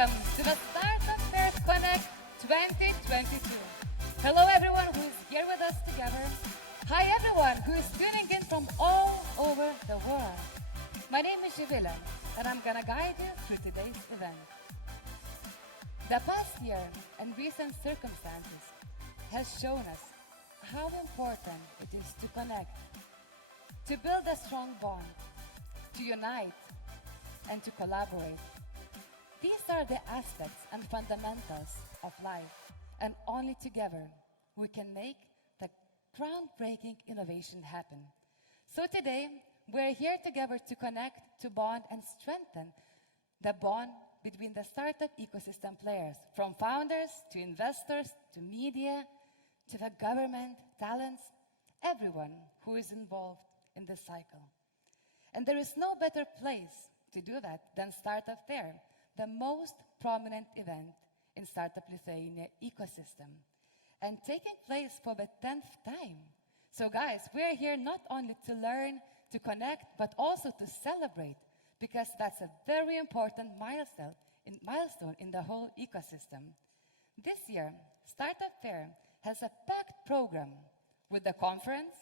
welcome to the Startup Fair Connect 2022. Hello everyone who is here with us together. Hi everyone who is tuning in from all over the world. My name is Ieva, and I'm gonna guide you through today's event. The past year and recent circumstances has shown us how important it is to connect, to build a strong bond, to unite, and to collaborate. These are the aspects and fundamentals of life, and only together we can make the groundbreaking innovation happen. So today, we're here together to connect, to bond, and strengthen the bond between the startup ecosystem players, from founders to investors to media to the government, talents, everyone who is involved in this cycle. And there is no better place to do that than Startup Fair, the most prominent event in Startup Lithuania ecosystem, and taking place for the 10th time. So guys, we're here not only to learn, to connect, but also to celebrate, because that's a very important milestone in the whole ecosystem. This year, Startup Fair has a packed program with the conference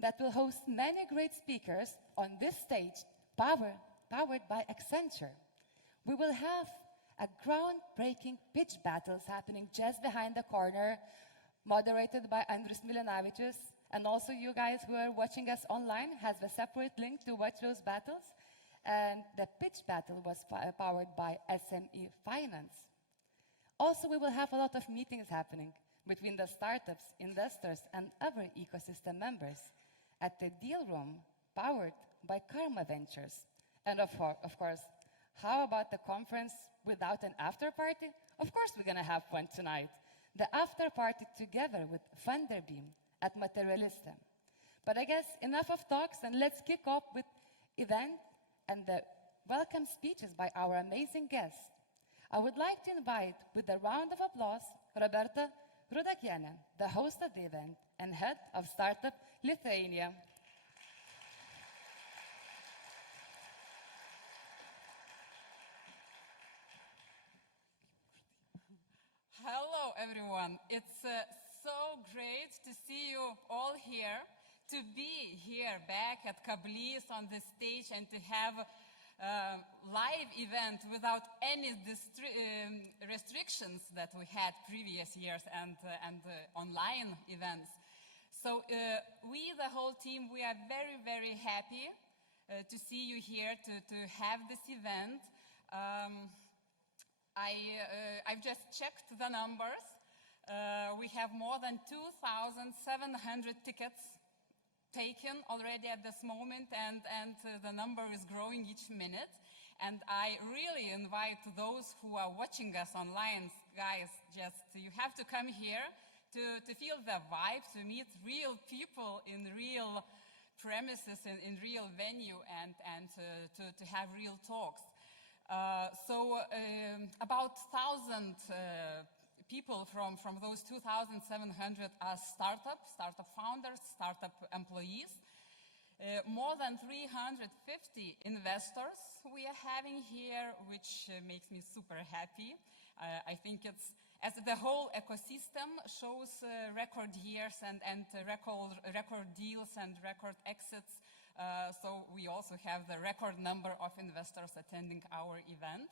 that will host many great speakers on this stage, powered by Accenture. We will have a groundbreaking pitch battles happening just behind the corner, moderated by Andrius Milinavičius, and also you guys who are watching us online has a separate link to watch those battles. And the pitch battle was powered by SME Finance. Also, we will have a lot of meetings happening between the startups, investors, and other ecosystem members at the deal room, powered by Karma Ventures. And of course, how about the conference without an after party? Of course we're gonna have one tonight. The after party together with Thunderbeam at Materialistem. But I guess enough of talks, and let's kick off with event and the welcome speeches by our amazing guests. I would like to invite, with a round of applause, Roberta, Rudokienė, the host of the event and head of Startup Lithuania. Hello everyone, it's so great to see you all here, to be here back at Kablis on the stage and to have a live event without any restrictions that we had previous years and online events. So we, the whole team, we are very, very happy to see you here, to have this event. I've just checked the numbers. We have more than 2,700 tickets taken already at this moment, and the number is growing each minute. And I really invite those who are watching us online, guys, you have to come here to feel the vibe, to meet real people in real premises, in real venue, and to have real talks. About 1,000 people from those 2,700 are startup founders, startup employees. More than 350 investors we are having here, which makes me super happy. I think it's, as the whole ecosystem shows record years and record deals and record exits. So we also have the record number of investors attending our event.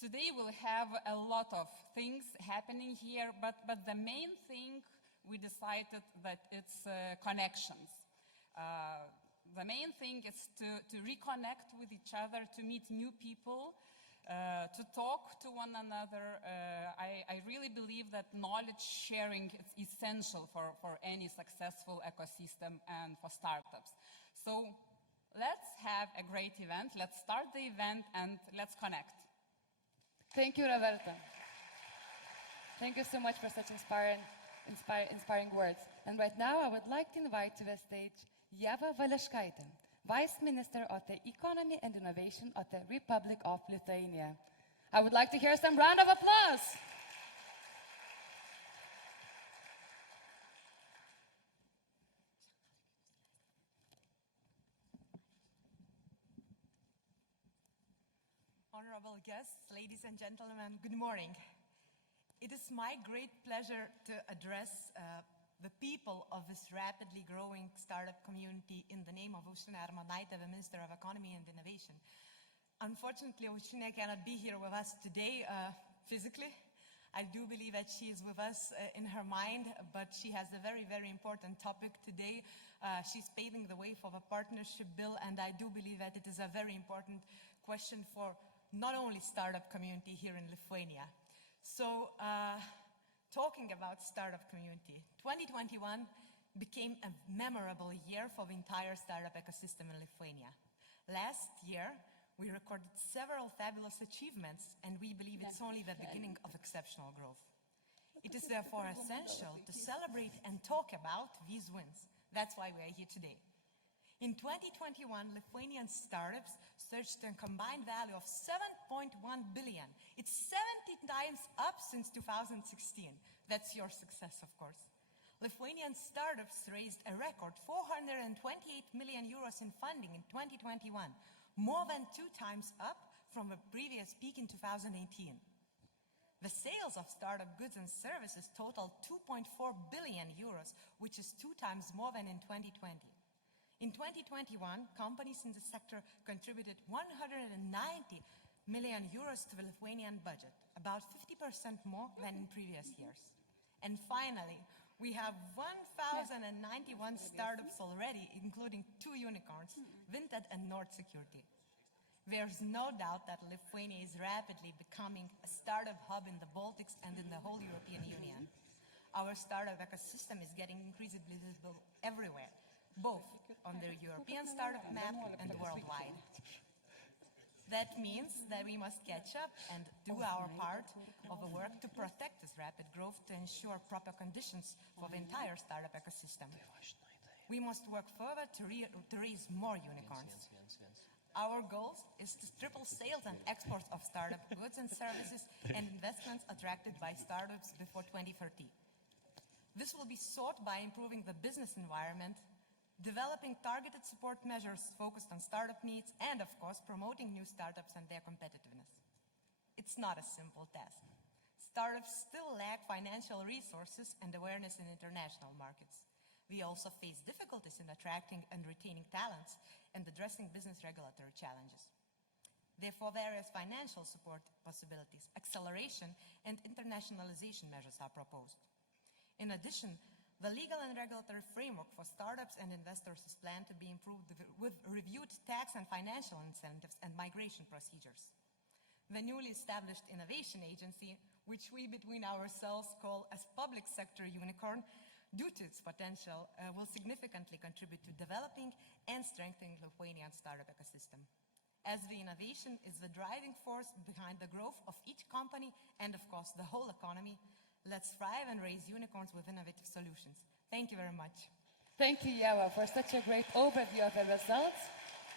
Today we'll have a lot of things happening here, but the main thing we decided that it's connections. The main thing is to reconnect with each other, to meet new people, to talk to one another. I really believe that knowledge sharing is essential for any successful ecosystem and for startups. So let's have a great event. Let's start the event and let's connect. Thank you, Roberta. Thank you so much for such inspiring words. And right now, I would like to invite to the stage Ieva Valeškaitė, Vice Minister of the Economy and Innovation of the Republic of Lithuania. I would like to hear some round of applause. honorable guests, ladies and gentlemen, good morning. It is my great pleasure to address the people of this rapidly growing startup community in the name of Aušrinė Armonaitė, the Minister of Economy and Innovation. Unfortunately, Aušrinė cannot be here with us today physically. I do believe that she is with us in her mind, but she has a very, very important topic today. She's paving the way for the partnership bill, and I do believe that it is a very important question for not only startup community here in Lithuania. So, talking about startup community, 2021 became a memorable year for the entire startup ecosystem in Lithuania. Last year, we recorded several fabulous achievements, and we believe it's only the beginning of exceptional growth. It is therefore essential to celebrate and talk about these wins. That's why we are here today. In 2021, Lithuanian startups surged to a combined value of 7.1 billion. It's 70 times up since 2016. That's your success, of course. Lithuanian startups raised a record 428 million euros in funding in 2021, more than 2 times up from a previous peak in 2018. The sales of startup goods and services totaled 2.4 billion euros, which is 2 times more than in 2020. In 2021, companies in the sector contributed 190 million euros to the Lithuanian budget, about 50% more than in previous years. And finally, we have 1,091 startups already, including 2 unicorns, Vinted and Nord Security. There's no doubt that Lithuania is rapidly becoming a startup hub in the Baltics and in the whole European Union. Our startup ecosystem is getting increasingly visible everywhere, both on the European startup map and worldwide. That means that we must catch up and do our part of the work to protect this rapid growth to ensure proper conditions for the entire startup ecosystem. We must work further to raise more unicorns. Our goal is to triple sales and exports of startup goods and services and investments attracted by startups before 2030. This will be sought by improving the business environment, developing targeted support measures focused on startup needs, and of course, promoting new startups and their competitiveness. It's not a simple task. Startups still lack financial resources and awareness in international markets. We also face difficulties in attracting and retaining talents and addressing business regulatory challenges. Therefore, various financial support possibilities, acceleration, and internationalization measures are proposed. In addition, the legal and regulatory framework for startups and investors is planned to be improved with reviewed tax and financial incentives and migration procedures. The newly established Innovation Agency, which we between ourselves call as public sector unicorn, due to its potential, will significantly contribute to developing and strengthening the Lithuanian startup ecosystem. As the innovation is the driving force behind the growth of each company and, of course, the whole economy, let's thrive and raise unicorns with innovative solutions. Thank you very much. Thank you, Ieva, for such a great overview of the results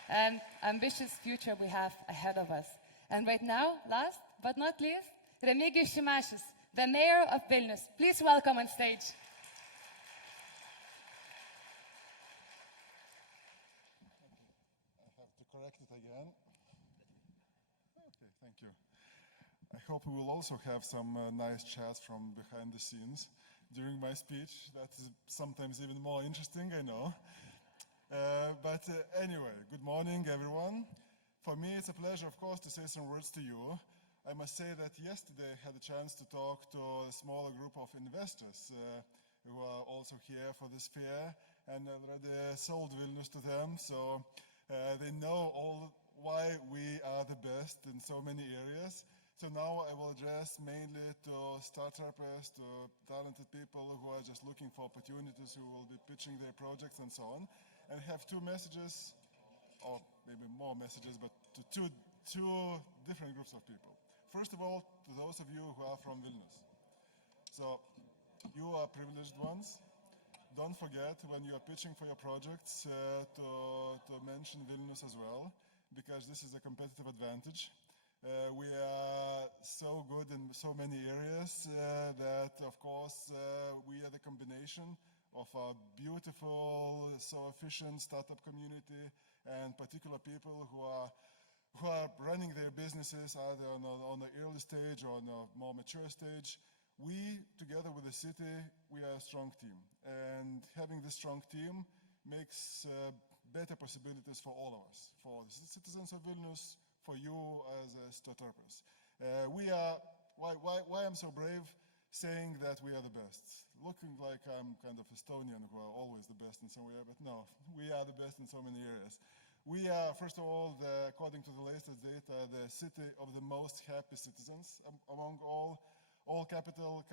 and ambitious future we have ahead of us. And right now, last but not least, Remigijus Šimašius, the Mayor of Vilnius. Please welcome on stage. I have to correct it again. Okay, thank you. I hope we will also have some nice chats from behind the scenes during my speech. That is sometimes even more interesting, I know. But anyway, good morning, everyone. For me, it's a pleasure, of course, to say some words to you. I must say that yesterday I had a chance to talk to a smaller group of investors who are also here for this fair, and already sold Vilnius to them, so they know all why we are the best in so many areas. So now I will address mainly to startups, to talented people who are just looking for opportunities, who will be pitching their projects and so on. And have 2 messages, or maybe more messages, but to two different groups of people. First of all, to those of you who are from Vilnius. So you are privileged ones. Don't forget when you are pitching for your projects to mention Vilnius as well, because this is a competitive advantage. We are so good in so many areas that, of course, we are the combination of a beautiful, so efficient startup community and particular people who are running their businesses either on the early stage or on a more mature stage. We, together with the city, we are a strong team. And having this strong team makes better possibilities for all of us, for the citizens of Vilnius, for you as Statorpas. Why I'm so brave saying that we are the best? Looking like I'm kind of Estonian who are always the best in some way, but no, we are the best in so many areas. We are, first of all, according to the latest data, the city of the most happy citizens among all capital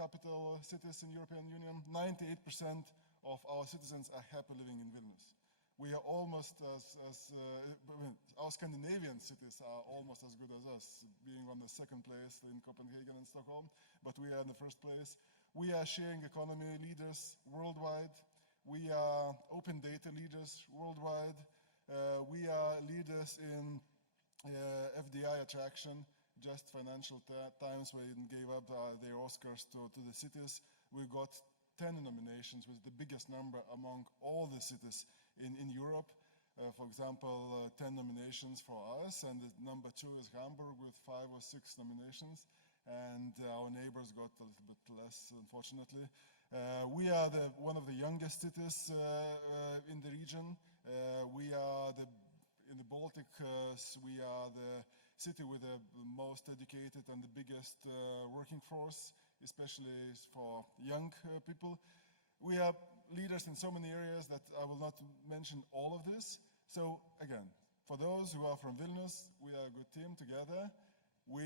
cities in European Union. 98% of our citizens are happy living in Vilnius. We are almost our Scandinavian cities are almost as good as us, being on the second place in Copenhagen and Stockholm, but we are in the first place. We are sharing economy leaders worldwide. We are open data leaders worldwide. We are leaders in FDI attraction. Just Financial Times, when gave up their Oscars to the cities, we got 10 nominations, which is the biggest number among all the cities in Europe. For example, 10 nominations for us, and the number 2 is Hamburg with 5 or 6 nominations, and our neighbors got a little bit less, unfortunately. We are one of the youngest cities in the region. We are in the Baltics, we are the city with the most educated and the biggest working force, especially for young people. We are leaders in so many areas that I will not mention all of this. So again, for those who are from Vilnius, we are a good team together. We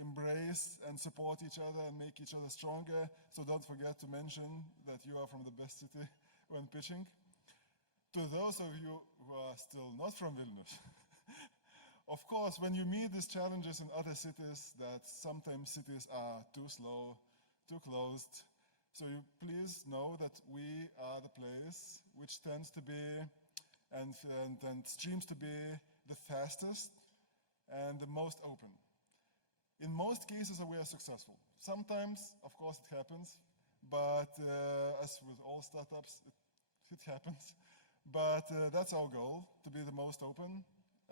embrace and support each other and make each other stronger. So don't forget to mention that you are from the best city when pitching. To those of you who are still not from Vilnius, of course, when you meet these challenges in other cities, that sometimes cities are too slow, too closed. So you please know that we are the place which tends to be and streams to be the fastest and the most open. In most cases, we are successful. Sometimes, of course, it happens, but as with all startups, it happens. But that's our goal, to be the most open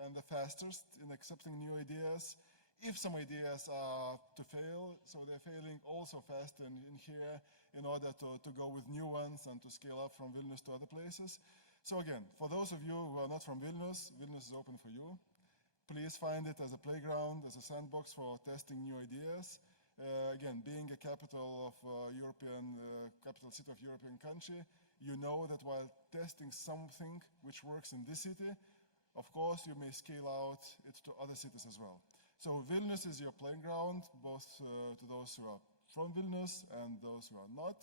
and the fastest in accepting new ideas. If some ideas are to fail, so they're failing also faster in here in order to go with new ones and to scale up from Vilnius to other places. So again, for those of you who are not from Vilnius, Vilnius is open for you. Please find it as a playground, as a sandbox for testing new ideas. Again, being a capital of capital city of European country, you know that while testing something which works in this city, of course, you may scale out it to other cities as well. So Vilnius is your playground, both to those who are from Vilnius and those who are not.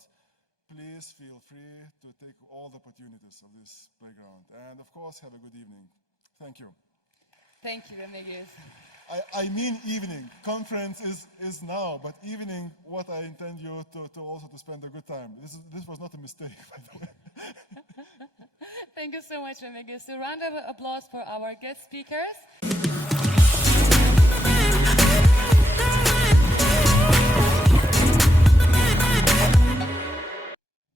Please feel free to take all the opportunities of this playground. And of course, have a good evening. Thank you. Thank you, Remigijus. I mean evening. Conference is now, but evening, what I intend you to also to spend a good time. This was not a mistake, by the way. Thank you so much, Remigijus. A round of applause for our guest speakers.